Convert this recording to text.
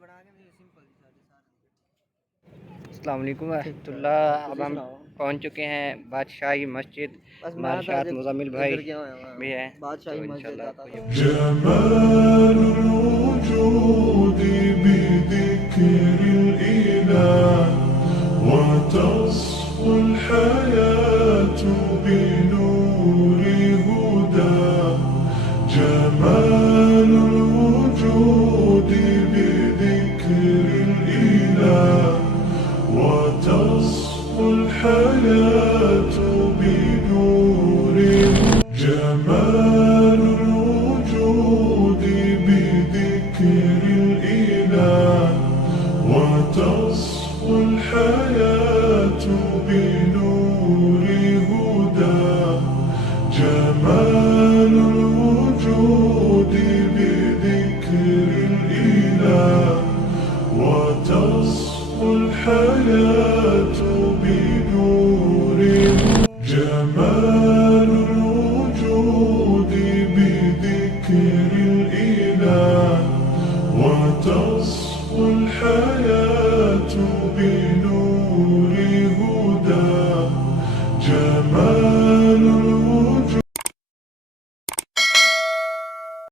अस्सलाम वालेकुम रहमतुल्लाह। अब हम पहुंच चुके हैं बादशाही मस्जिद। हमारे साथ मुज़म्मिल भाई भी है, तो इंशाल्लाह आपको جمال الوجود بذكر الإله وتصفو الحياة بنور هدى. جمال الوجود بذكر الإله وتصفو الحياة بنور جمال الوجود بذكر الإله وتصفو الحياة بنور هدى. جمال الوجود بذكر الإله وتصفو الحياة